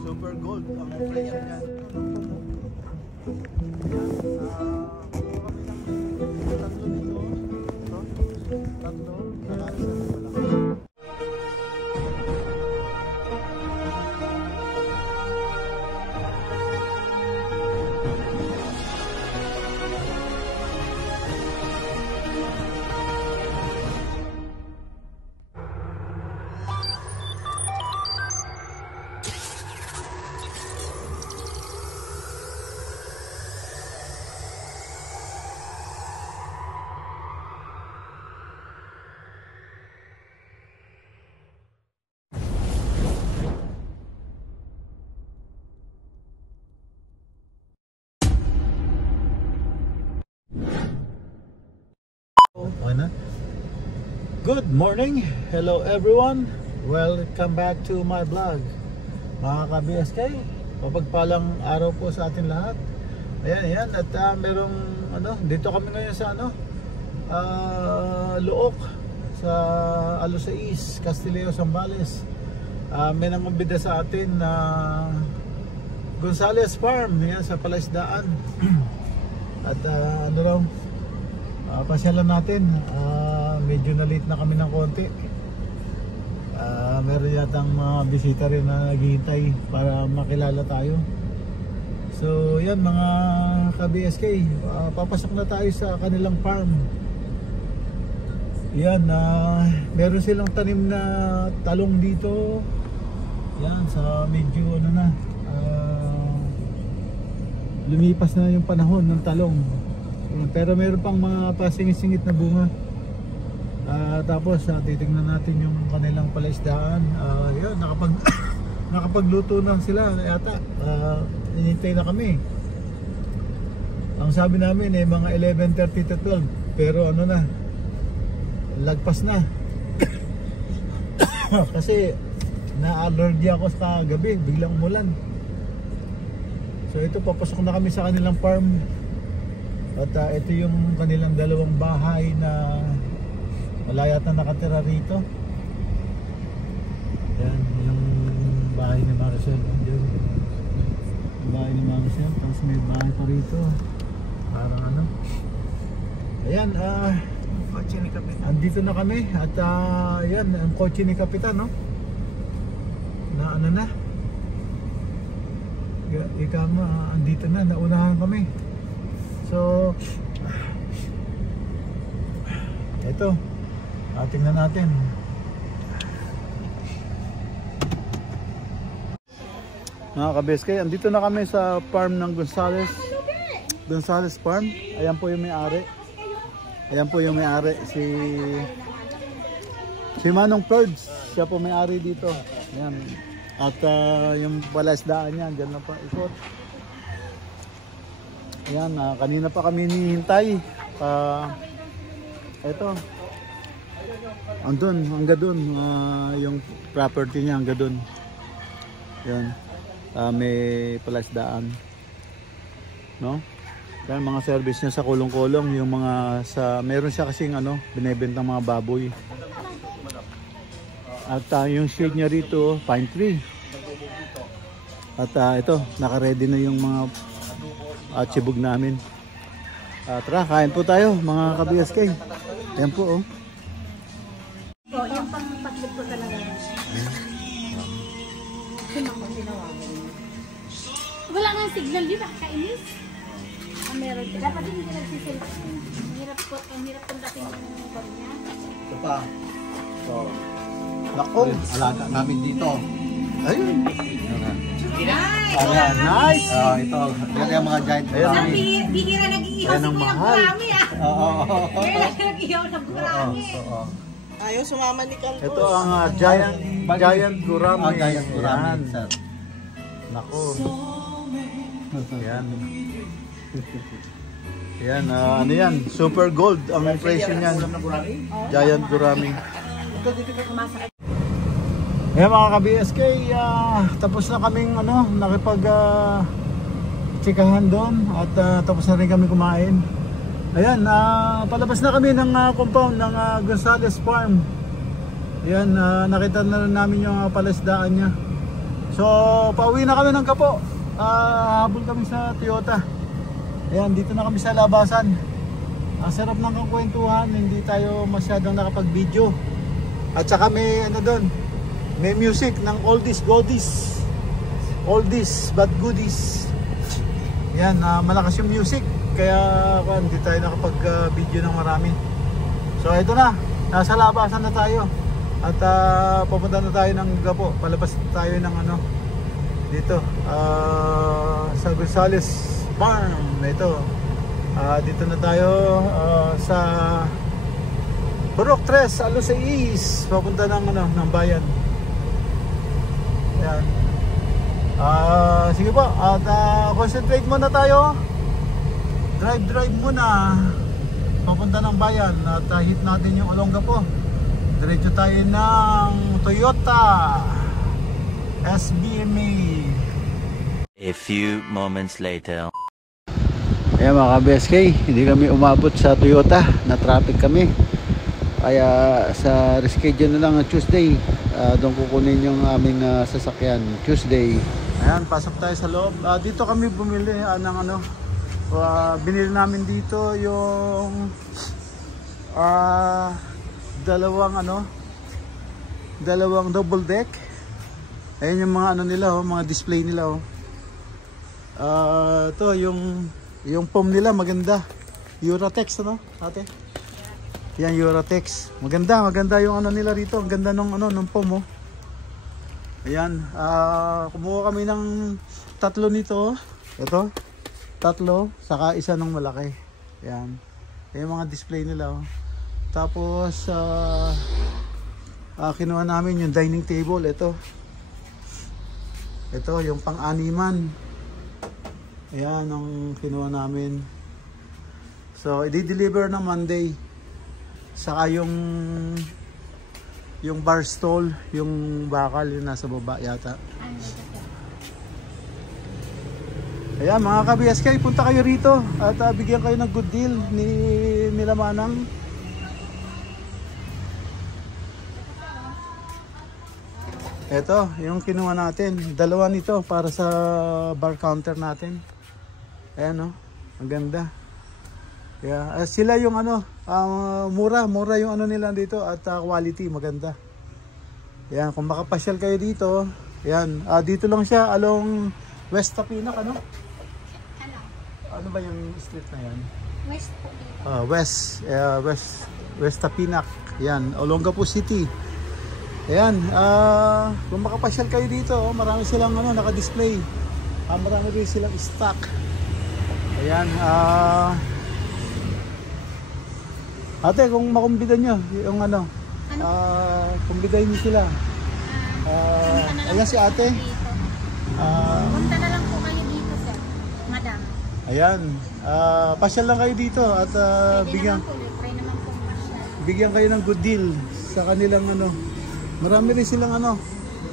Super gold ang player yan. Tatlo dito. Tatlo. Okay na. Good morning, hello everyone, welcome back to my vlog mga ka-BSK. Mapagpalang araw po sa atin lahat. Ayan, at merong dito kami ngayon sa Luok sa Alusais, Castilleo, Zambales. May nangambida sa atin na Gonzales Farm yan sa Palaisdaan. At pasyalan natin. Medyo na late na kami ng konti. Meron yatang mga bisita rin na naghihintay para makilala tayo. So yan mga ka-BSK, papasok na tayo sa kanilang farm. Yan, meron silang tanim na talong dito. Yan, sa medyo lumipas na yung panahon ng talong. Pero meron pang mga pasingit-singit na bunga. Tapos titignan natin yung kanilang palaisdaan. Yun, nakapagluto na sila yata. Hinintay na kami. Ang sabi namin mga 11:30 to 12. Pero lagpas na. Kasi na-allergy ako sa gabi, biglang umulan. So ito, papasok na kami sa kanilang farm. At ito yung kanilang dalawang bahay na malayat na nakatira rito. Yan, yung bahay ni Maricel. Yung bahay ni Maricel. Tapos may bahay pa rito. Parang ayan, kotse ni Kapitan. Andito na kami. At yan, ang kotse ni Kapitan, no? Na ika mo, andito na, naunahan kami. So ito, tingnan natin. Mga ka-BSK, andito na kami sa farm ng Gonzales Farm. Ayan po yung may-ari. Si Manong Purge, siya po may-ari dito. Ayan. At yung palaisdaan niya, dyan na pa ikot. Ayan, kanina pa kami hinihintay. Ito. Hanggang dun. Yung property niya hanggang dun. Ayan. May palaisdaan. No? Kaya mga service niya sa kulong-kulong. Yung meron siya kasing binebentang mga baboy. At yung shade niya rito, pine tree. At ito, naka-ready na yung mga chibog namin. Tara, kain po tayo mga ka-BSK. Ayan po, oh. Yung pang-patlip ko talaga. Wala nga signal, di ba? Kainis. Meron. Dapat hindi ka nagsiselfie. Ang hirap kung dating yung bag niya. Ito pa. So, naku, alaga namin dito. Ayun. Ayan, nice. Ito, yan yung mga giant gurami. Bihira nag-iihaw Yan ang si Kuya mahal. Gurami ah. Oo. Bihira nag-iihaw ng Gurami. Ayaw sumama ni Calvos. Ito ang giant gurami. Giant gurami, Ayan. sir. Nako. Yan. Yan, ano yan? Super gold ang presyo niyan. Giant gurami. Ayan mga ka-BSK, tapos na kaming nakipag tsikahan doon at tapos na rin kami kumain. Ayan, palabas na kami ng compound ng Gonzales Farm. Ayan, nakita na rin namin yung palaisdaan niya. So, pauwi na kami ng Kapo. Habol kami sa Toyota. Ayan, dito na kami sa labasan. Ang sarap ng kakwentuhan, hindi tayo masyadong nakapag-video. At saka may doon, may music ng oldies goldies. Oldies but goodies. Ayan, malakas yung music. Kaya hindi tayo nakapag-video ng marami. So ito na, nasa labasan na tayo. At pupunta na tayo ng Gapo. Palabas tayo ng dito sa Gonzales Farm. Ito, dito na tayo sa Purok 3, Alos 6. Papunta ng bayan. Ayan. Sige po, at concentrate muna tayo. Drive muna papunta ng bayan at hit natin yung Olongapo. Diretso tayo ng Toyota SBMA. A few moments later. Ayan mga ka-BSK, hindi kami umabot sa Toyota, na traffic kami. Kaya sa reschedule na lang Tuesday, doon kukunin yung aming sasakyan Tuesday. Ayan, pasok tayo sa loob. Dito kami bumili ng binili namin dito yung dalawang double deck. Ayan yung mga nila, mga display nila. Ito yung foam nila maganda. Uratex ate? Yan, Uratex. Maganda yung nila rito. Ang ganda nung foam. Ayan, kumuha kami ng 3 nito. Ito, 3, saka isa ng malaki. Ayan. Yung mga display nila. Tapos kinuha namin yung dining table. Ito yung pang-animan. Ayan ang kinuha namin. So i-deliver na Monday. Saka yung bar stool, yung bakal yung nasa baba yata. Ayan mga ka-BSK, punta kayo rito at bigyan kayo ng good deal nila Manang. Ito, yung kinuha natin. 2 nito para sa bar counter natin. Ayan ang ganda. Yeah, sila yung mura yung nila dito at quality maganda. Ayan, kung makapasyal kayo dito, ayan, dito lang siya along West Tapinac, ano ba yung street na yan? West Tapinac. Ayan, Olongapo City. Ayan, kung makapasyal kayo dito, marami silang naka-display. Marami rin silang stock. Ayan, ate, kung makumbidan nyo yung kumbidahin nyo sila. Ayan si ate. Punta na lang po kayo dito, sir. Madam. Ayan, pasyal lang kayo dito at bigyan kayo ng good deal sa kanilang marami rin silang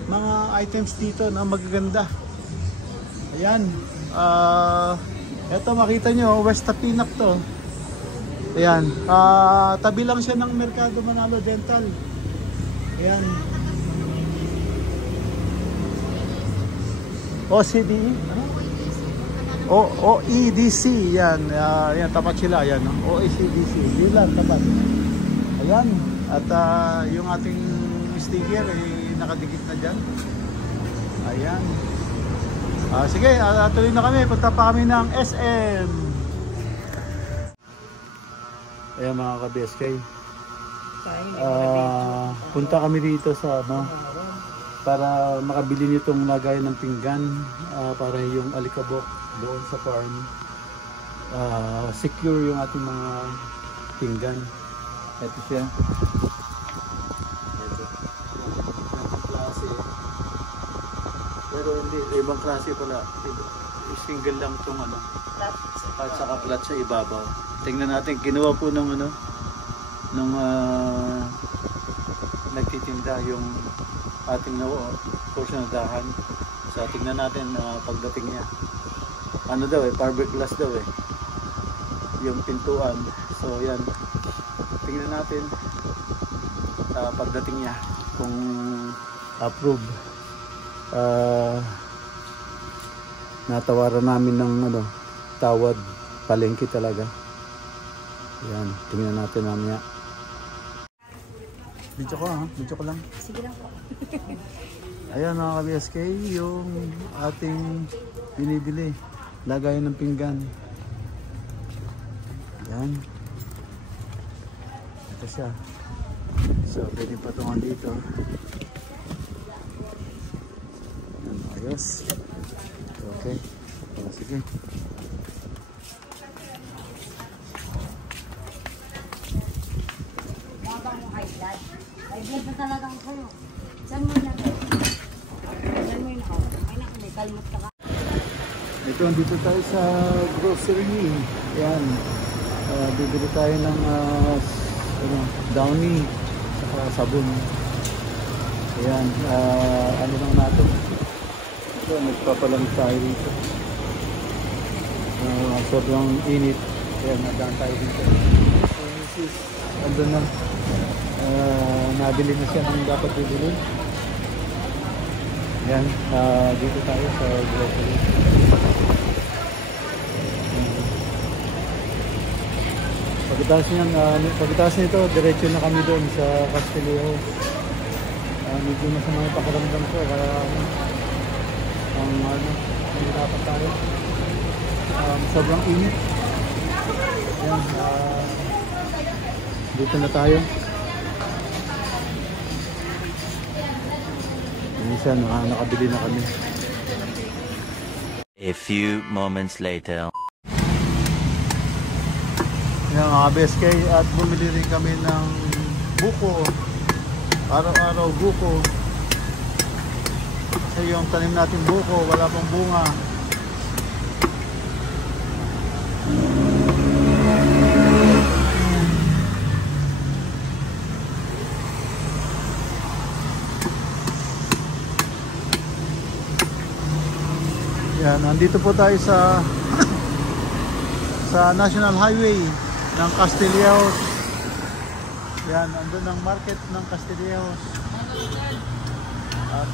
mga items dito na magaganda. Ayan, eto makita nyo, West Tapinac to. Ayan, tabi lang siya ng Mercado Manalo Dental. Ayan, OCD, OEDC, yan, yan, tapat sila, yan, OECDC, yun lang, tapat. Ayan, at yung ating sticker nakadikit na dyan. Ayan, sige, tuloy na kami, punta pa kami ng SM. Ayan mga ka-BSK, punta kami dito sa para makabili nitong lagayan ng pinggan para yung alikabok doon sa farm. Secure yung ating mga pinggan. Ito siya. Ito. Klase. Pero hindi, ibang klase pala. Single lang itong ano. At saka flat sa ibabaw. Tingnan natin, kinuha po ng ano, nung nagtitinda yung ating portion ng dahan. So tingnan natin pagdating niya. Ano daw fiberglass daw yung pintuan. So yan. Tingnan natin pagdating niya kung approve. Natawaran namin ng ano, tawad, palengke talaga. Yan, tingnan natin mamaya. Video ko lang. Sige lang po. Ayan mga ka-BSK, yung ating binibili. Lagayan ng pinggan. Yan. Ito siya. So, pwede patungan dito. Yan, ayos. Okay. Sige. High blood na talaga ako sa'yo. Saan mo na to? Saan mo yun ako? Ay naku, may kalmot ka ka. Ito, dito tayo sa grocery. Ayan. Bibili tayo ng Downy saka sabon. Ayan. Ano lang natin. Ito, nagpapalang tayo dito. Sobrang init. Ayan, nadaan tayo dito. Andun na. Nabili na siya ng dapat bibili. Yan, dito tayo sa grocery. Pagkatapos nito, diretso na kami doon sa Castillejo. Medyo masama yung pakiramdam ko, kaya nahirapan tayo. Sobrang init. Yan, dito na tayo. Minsan nakabili na kami. A few moments later. Yan mga BSK, at bumili rin kami ng buko. Araw-araw buko. Kasi yung tanim natin buko, wala pang bunga. Yan, nandito po tayo sa National Highway ng Castillejo. Yan, andun ang market ng Castillejo. At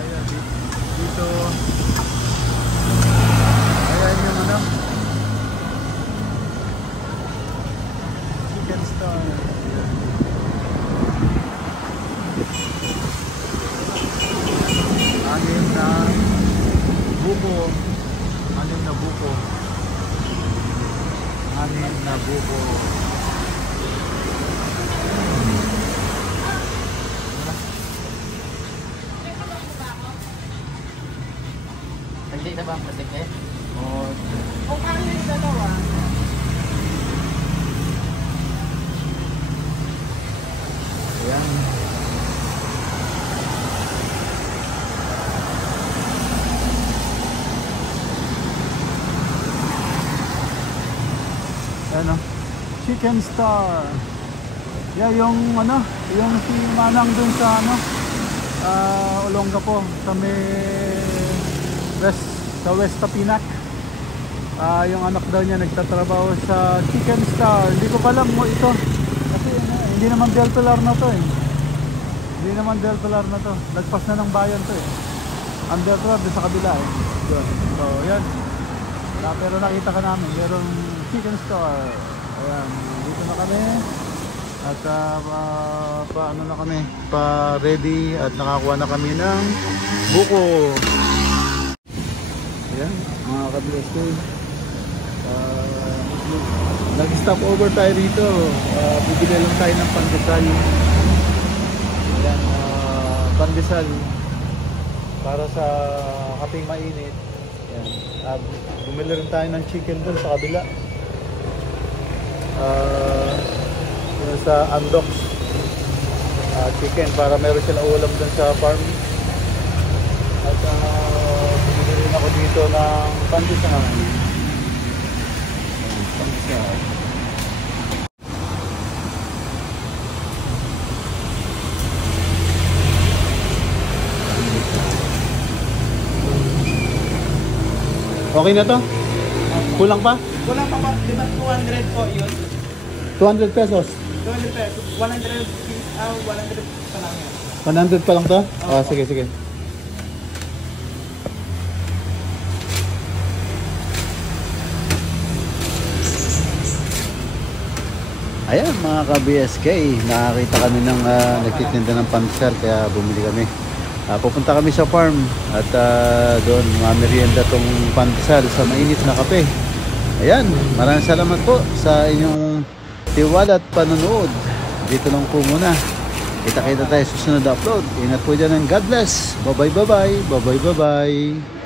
yan, dito ayan yung ano, Chicken Star. Yan. Anim na buko. Anim na buko. Anim na buko. Hindi na ba ang patikit? Oh, O kano yung dalawa? ayan. Ano? Chicken Star. Yeah, yung ano, yung si Manang dun sa ano, Olongapo, sa may West Tapinac. Yung anak daw niya nagtatrabaho sa Chicken Star. Hindi ko pa alam mo ito. Kasi hindi naman Del Pilar na to eh. Hindi naman Del Pilar na to. Lagpas na ng bayan to eh. Ang Del Pilar doon sa kabila eh. Doon. So, yan. Pero nakita ka namin, merong Chicken Star. Ayan, dito na kami. At paano na kami? Pa-ready at nakakuha na kami ng buko. Ayan, mga ka-BSK. Nag-stop over tayo dito. Bibili lang tayo ng pandesal. Ayan, pandesal. para sa kaping mainit. Yan. Bumili rin tayo ng chicken doon sa kabila. Yun sa Andox. Chicken para meron sila ulam doon sa farm. At bumili rin ako dito ng pandesal. Okay na to? Kulang pa? Kulang pa ba? Di ba 200 po yun? 200 pesos. 200 pesos. 100 pa lang yan. 100 pa lang to? Sige, sige. Ayan mga ka-BSK, nakakita kami ng nagtitinda ng pandesal kaya bumili kami. Pupunta kami sa farm at doon mamerienda tong pandesal sa mainit na kape. Ayan, maraming salamat po sa inyong tiwala at panonood. Dito lang po muna. Kita-kita tayo sa susunod upload. Ingat po dyan and God bless. Bye-bye, bye-bye. Bye-bye, bye-bye.